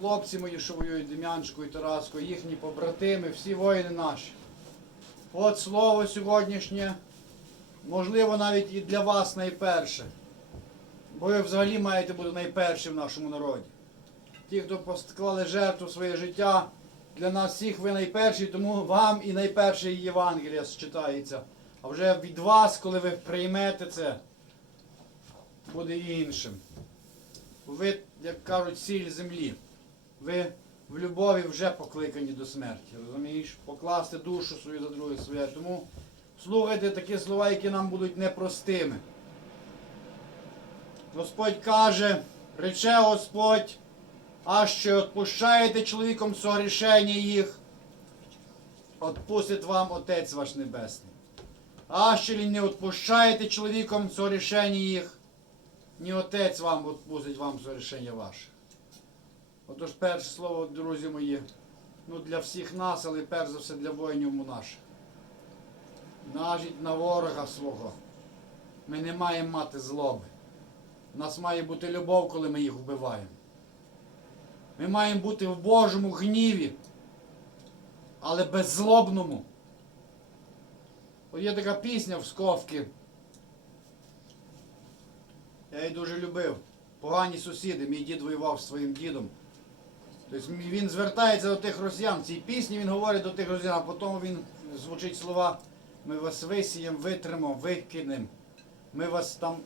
Хлопці мої, що воюють Дем'янчику і Тараско, їхні побратими, всі воїни наші. От слово сьогоднішнє, можливо, навіть і для вас найперше. Бо ви взагалі маєте бути найперші в нашому народі. Ті, хто посклали жертву своє життя, для нас всіх ви найперші, тому вам і найперше Євангелія читається. А вже від вас, коли ви приймете це, буде іншим. Ви, як кажуть, сіль землі. Ви в любові вже покликані до смерті. Розумієш? Покласти душу свою за друге своє. Тому слухайте такі слова, які нам будуть непростими. Господь каже, рече Господь, а що відпущаєте чоловіком согрішення їх, відпустить вам Отець ваш Небесний. А що не відпущаєте чоловіком согрішення їх, ні Отець вам відпустить вам согрішення ваше. Отож, перше слово, друзі мої, ну для всіх нас, але перш за все для воїнів наших. Нажіть на ворога свого. Ми не маємо мати злоби. У нас має бути любов, коли ми їх вбиваємо. Ми маємо бути в Божому гніві, але беззлобному. От є така пісня в Сковки. Я її дуже любив. Погані сусіди. Мій дід воював зі своїм дідом. Тобто він звертається до тих росіян. В цій пісні він говорить до тих росіян, а потім він звучить слова ми вас висіємо, витримо, викинемо, ми вас там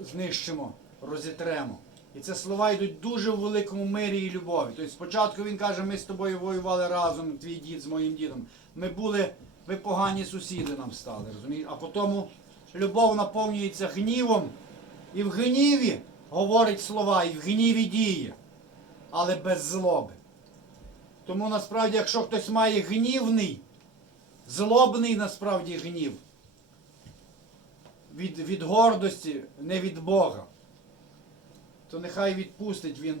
знищимо, розітремо. І це слова йдуть дуже в великому мирі і любові. Тобто спочатку він каже, ми з тобою воювали разом, твій дід з моїм дідом. Ми були, ви погані сусіди нам стали, розумієш? А потім любов наповнюється гнівом, і в гніві говорить слова, і в гніві діє але без злоби. Тому насправді, якщо хтось має гнівний, злобний насправді гнів від, від гордості, не від Бога, то нехай відпустить він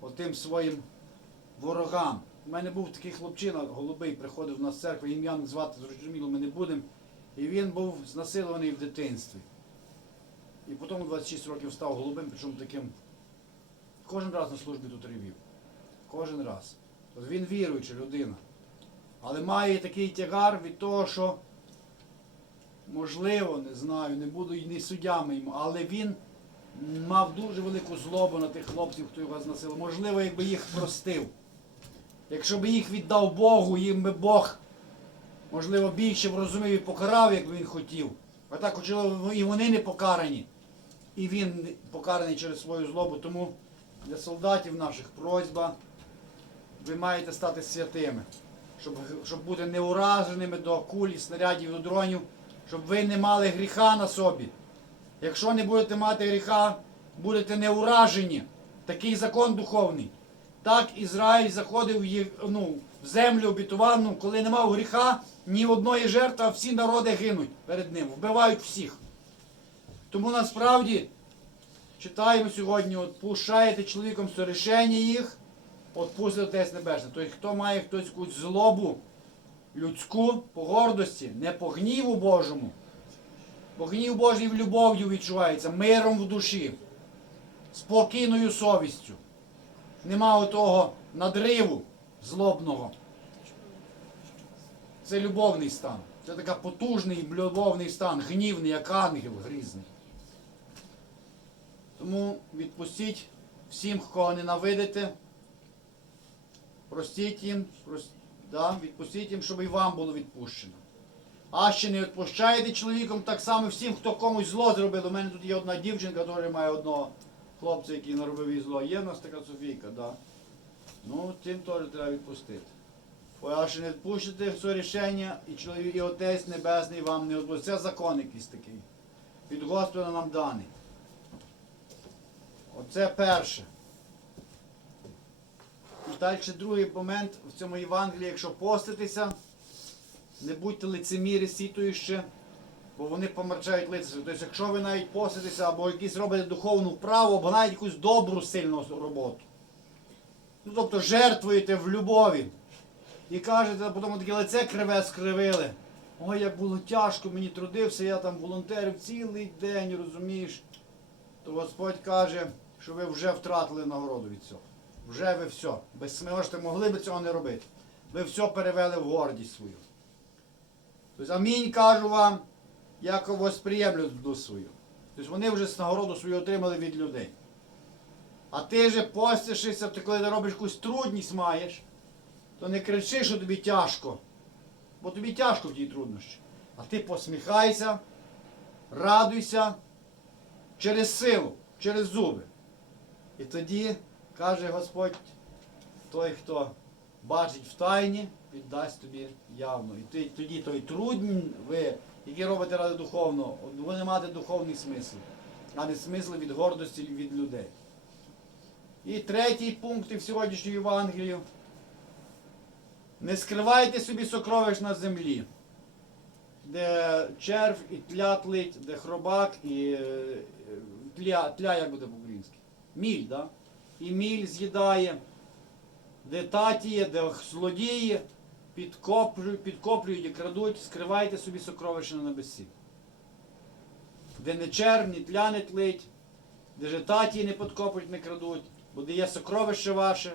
отим своїм ворогам. У мене був такий хлопчина, голубий, приходив на церкву, ім'я назвати зрозуміло ми не будемо. І він був знасилований в дитинстві. І потім у 26 років став голубим, причому таким Кожен раз на службі тут ревів. Кожен раз. От він віруюча людина. Але має такий тягар від того, що, можливо, не знаю, не буду і не суддями йому, але він мав дуже велику злобу на тих хлопців, хто його знасилив. Можливо, якби їх простив. Якщо б їх віддав Богу, їм би Бог, можливо, більше врозумів і покарав, якби він хотів. А так, і вони не покарані. І він покараний через свою злобу. Тому для солдатів наших просьба, ви маєте стати святими, щоб, щоб бути неураженими до кулі, снарядів, до дронів, щоб ви не мали гріха на собі. Якщо не будете мати гріха, будете неуражені. Такий закон духовний. Так Ізраїль заходив в, ну, в землю обітовану, коли не мав гріха, ні одної жертви, а всі народи гинуть перед ним, вбивають всіх. Тому насправді читаємо сьогодні, «Отпущаєте чоловіком сорішення їх, отпустить Отець Небесний. Тобто, хто має хтось якусь злобу людську по гордості, не по гніву Божому, бо гнів Божий в любов'ю відчувається, миром в душі, спокійною совістю. Нема того надриву злобного. Це любовний стан. Це така потужний любовний стан, гнівний, як ангел грізний. Тому відпустіть всім, кого ненавидите. Простіть їм, прос- да, відпустіть їм, щоб і вам було відпущено. А ще не відпущаєте чоловіком так само всім, хто комусь зло зробив. У мене тут є одна дівчинка, яка має одного хлопця, який наробив їй зло. Є в нас така Софійка, да. Ну, тим теж треба відпустити. Бо а ще не відпустите все рішення, і чоловік, і Отець Небесний вам не відпустить. Це закон якийсь такий. Від Господа нам даний. Оце перше. І далі другий момент в цьому Євангелії, якщо поститися, не будьте лицемірі сітуючи, бо вони померчають лицарів. Тобто, якщо ви навіть поститеся або якісь робите духовну вправу, або навіть якусь добру сильну роботу. Ну, тобто жертвуєте в любові. І кажете, а потім таке лице криве скривили. Ой, як було тяжко, мені трудився, я там волонтерив цілий день, розумієш. То Господь каже, що ви вже втратили нагороду від цього. Вже ви все. Без можете могли би цього не робити. Ви все перевели в гордість свою. Тобто, амінь кажу вам, як восприємлю свою. Тобто вони вже нагороду свою отримали від людей. А ти же постишишся, ти коли робиш якусь трудність маєш, то не кричи, що тобі тяжко. Бо тобі тяжко в тій труднощі. А ти посміхайся, радуйся через силу, через зуби. І тоді каже Господь, той, хто бачить в тайні, віддасть тобі явно. І тоді той трудні ви, які робите ради духовного, вони мати духовний смисл, а не смисл від гордості від людей. І третій пункт в сьогоднішньому Євангелію. Не скривайте собі сокровищ на землі, де черв і тля тлить, де хробак і е, тля, тля як буде по-українськи? Міль, да? І міль з'їдає, де татіє, де злодії підкоплюють, підкоплюють і крадуть, скривайте собі сокровища на небесі. Де не черв, ні тля не тлить, де же таті не підкопують, не крадуть, бо де є сокровище ваше,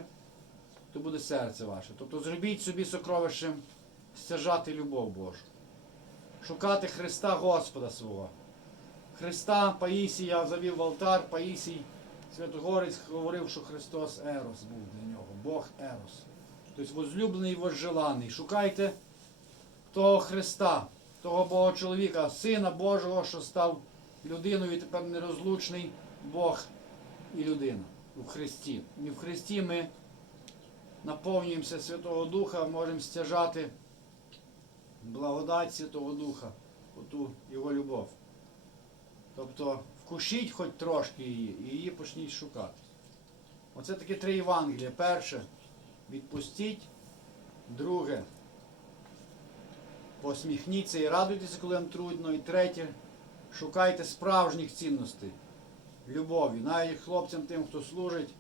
то буде серце ваше. Тобто зробіть собі сокровищем стяжати любов Божу. Шукати Христа Господа свого. Христа Паїсія завів в алтар, Паїсій Святогорець говорив, що Христос Ерос був для нього, Бог Ерос. Тобто возлюблений і возжеланий. Шукайте того Христа, того Бога чоловіка, Сина Божого, що став людиною і тепер нерозлучний Бог і людина у Христі. І в Христі ми наповнюємося Святого Духа, можемо стяжати благодать Святого Духа, оту Його любов. Тобто вкушіть хоч трошки її і її почніть шукати. Оце такі три Євангелія. Перше відпустіть. Друге посміхніться і радуйтеся, коли вам трудно. І третє шукайте справжніх цінностей, любові. Навіть хлопцям тим, хто служить,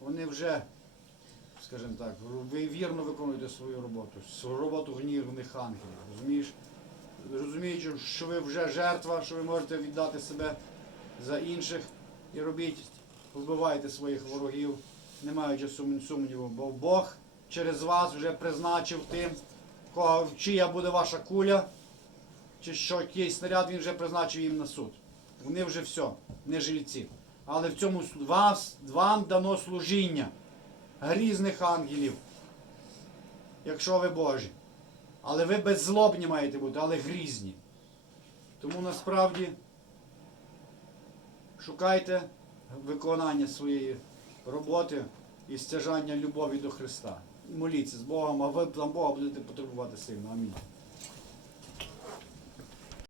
вони вже, скажімо так, вірно виконуєте свою роботу, свою роботу гнівних ангелів. Розумієш? Розуміючи, що ви вже жертва, що ви можете віддати себе за інших і робіть, вбивайте своїх ворогів, не маючи сумніву, бо Бог через вас вже призначив тим, кого, чия буде ваша куля, чи що якийсь снаряд він вже призначив їм на суд. Вони вже все, не жильці. Але в цьому вас, вам дано служіння грізних ангелів, якщо ви Божі. Але ви беззлобні маєте бути, але грізні. Тому насправді шукайте виконання своєї роботи і стяжання любові до Христа. Моліться з Богом, а ви там Бога будете потребувати сильно. Амінь.